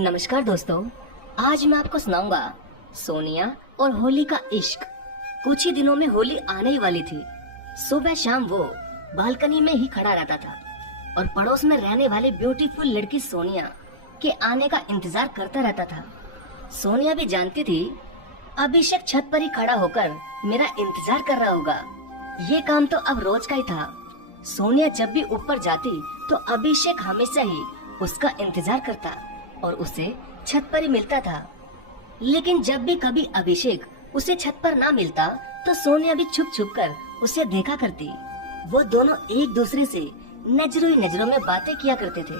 नमस्कार दोस्तों, आज मैं आपको सुनाऊंगा सोनिया और होली का इश्क। कुछ ही दिनों में होली आने ही वाली थी। सुबह शाम वो बालकनी में ही खड़ा रहता था और पड़ोस में रहने वाली ब्यूटीफुल लड़की सोनिया के आने का इंतजार करता रहता था। सोनिया भी जानती थी अभिषेक छत पर ही खड़ा होकर मेरा इंतजार कर रहा होगा। ये काम तो अब रोज का ही था। सोनिया जब भी ऊपर जाती तो अभिषेक हमेशा ही उसका इंतजार करता और उसे छत पर ही मिलता था। लेकिन जब भी कभी अभिषेक उसे छत पर ना मिलता तो सोनिया भी छुप छुप कर उसे देखा करती। वो दोनों एक दूसरे से नजरों ही नजरों में बातें किया करते थे,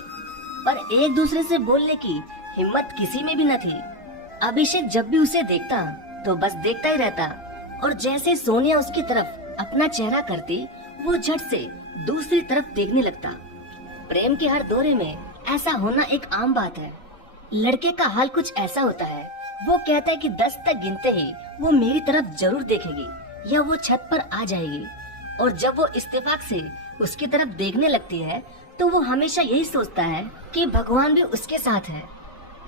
पर एक दूसरे से बोलने की हिम्मत किसी में भी न थी। अभिषेक जब भी उसे देखता तो बस देखता ही रहता और जैसे सोनिया उसकी तरफ अपना चेहरा करती वो झट से दूसरी तरफ देखने लगता। प्रेम के हर दौरे में ऐसा होना एक आम बात है। लड़के का हाल कुछ ऐसा होता है, वो कहता है कि 10 तक गिनते ही वो मेरी तरफ जरूर देखेगी या वो छत पर आ जाएगी, और जब वो इत्तेफाक से उसकी तरफ देखने लगती है तो वो हमेशा यही सोचता है कि भगवान भी उसके साथ है।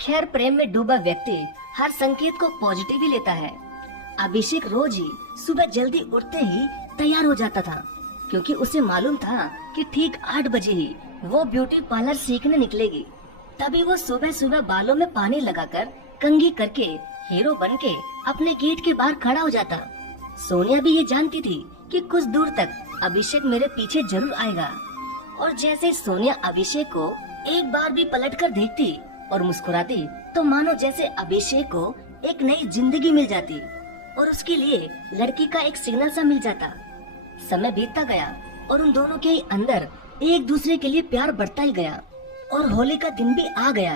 खैर, प्रेम में डूबा व्यक्ति हर संकेत को पॉजिटिव ही लेता है। अभिषेक रोज ही सुबह जल्दी उठते ही तैयार हो जाता था, क्योंकि उसे मालूम था कि ठीक 8 बजे ही वो ब्यूटी पार्लर सीखने निकलेगी। तभी वो सुबह सुबह बालों में पानी लगाकर कंघी करके हीरो बनके अपने गेट के बाहर खड़ा हो जाता। सोनिया भी ये जानती थी कि कुछ दूर तक अभिषेक मेरे पीछे जरूर आएगा, और जैसे सोनिया अभिषेक को एक बार भी पलटकर देखती और मुस्कुराती तो मानो जैसे अभिषेक को एक नई जिंदगी मिल जाती और उसके लिए लड़की का एक सिग्नल सा मिल जाता। समय बीतता गया और उन दोनों के अंदर एक दूसरे के लिए प्यार बढ़ता ही गया, और होली का दिन भी आ गया।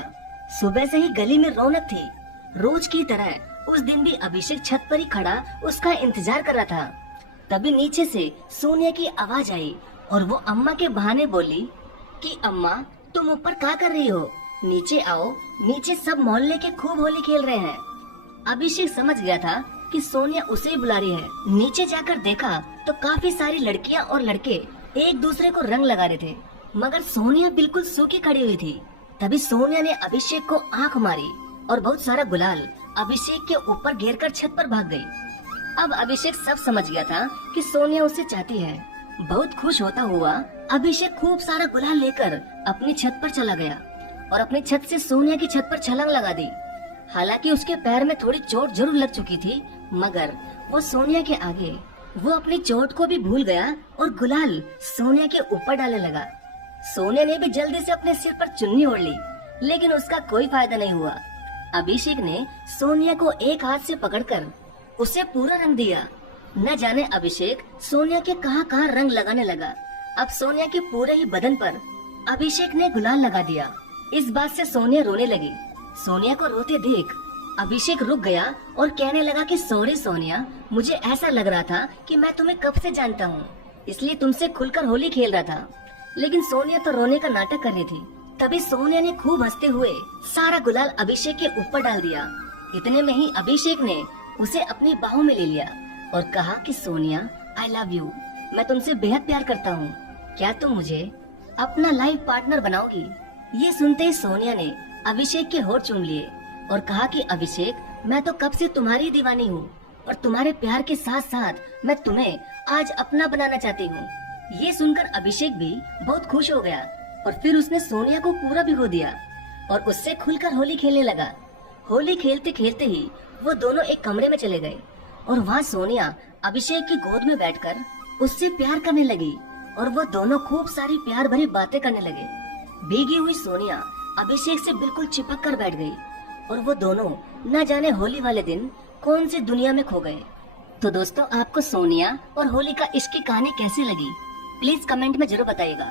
सुबह से ही गली में रौनक थी। रोज की तरह उस दिन भी अभिषेक छत पर ही खड़ा उसका इंतजार कर रहा था। तभी नीचे से सोनिया की आवाज आई और वो अम्मा के बहाने बोली कि अम्मा, तुम ऊपर क्या कर रही हो? नीचे आओ, नीचे सब मोहल्ले के खूब होली खेल रहे हैं। अभिषेक समझ गया था कि सोनिया उसे ही बुला रही है। नीचे जाकर देखा तो काफी सारी लड़कियां और लड़के एक दूसरे को रंग लगा रहे थे, मगर सोनिया बिल्कुल सूखी खड़ी हुई थी। तभी सोनिया ने अभिषेक को आंख मारी और बहुत सारा गुलाल अभिषेक के ऊपर घेरकर छत पर भाग गई। अब अभिषेक सब समझ गया था कि सोनिया उसे चाहती है। बहुत खुश होता हुआ अभिषेक खूब सारा गुलाल लेकर अपनी छत पर चला गया और अपनी छत से सोनिया की छत पर छलांग लगा दी। हालांकि उसके पैर में थोड़ी चोट जरूर लग चुकी थी, मगर वो सोनिया के आगे वो अपनी चोट को भी भूल गया और गुलाल सोनिया के ऊपर डालने लगा। सोनिया ने भी जल्दी से अपने सिर पर चुन्नी ओढ़ ली, लेकिन उसका कोई फायदा नहीं हुआ। अभिषेक ने सोनिया को एक हाथ से पकड़कर उसे पूरा रंग दिया। न जाने अभिषेक सोनिया के कहां रंग लगाने लगा। अब सोनिया के पूरे ही बदन पर अभिषेक ने गुलाल लगा दिया। इस बात से सोनिया रोने लगी। सोनिया को रोते देख अभिषेक रुक गया और कहने लगा कि सॉरी सोनिया, मुझे ऐसा लग रहा था कि मैं तुम्हें कब से जानता हूँ, इसलिए तुमसे खुलकर होली खेल रहा था। लेकिन सोनिया तो रोने का नाटक कर रही थी। तभी सोनिया ने खूब हंसते हुए सारा गुलाल अभिषेक के ऊपर डाल दिया। इतने में ही अभिषेक ने उसे अपनी बाहों में ले लिया और कहा कि सोनिया, आई लव यू, मैं तुमसे बेहद प्यार करता हूँ। क्या तुम मुझे अपना लाइफ पार्टनर बनाओगी? ये सुनते ही सोनिया ने अभिषेक के होठ चूम लिए और कहा कि अभिषेक, मैं तो कब से तुम्हारी दीवानी हूँ और तुम्हारे प्यार के साथ साथ मैं तुम्हें आज अपना बनाना चाहती हूँ। ये सुनकर अभिषेक भी बहुत खुश हो गया और फिर उसने सोनिया को पूरा भिगो दिया और उससे खुलकर होली खेलने लगा। होली खेलते खेलते ही वो दोनों एक कमरे में चले गए और वहाँ सोनिया अभिषेक की गोद में बैठकर उससे प्यार करने लगी और वो दोनों खूब सारी प्यार भरी बातें करने लगे। भीगी हुई सोनिया अभिषेक से बिल्कुल चिपक कर बैठ गई और वो दोनों न जाने होली वाले दिन कौन सी दुनिया में खो गए। तो दोस्तों, आपको सोनिया और होली का इश्क की कहानी कैसी लगी? प्लीज कमेंट में जरूर बताइएगा।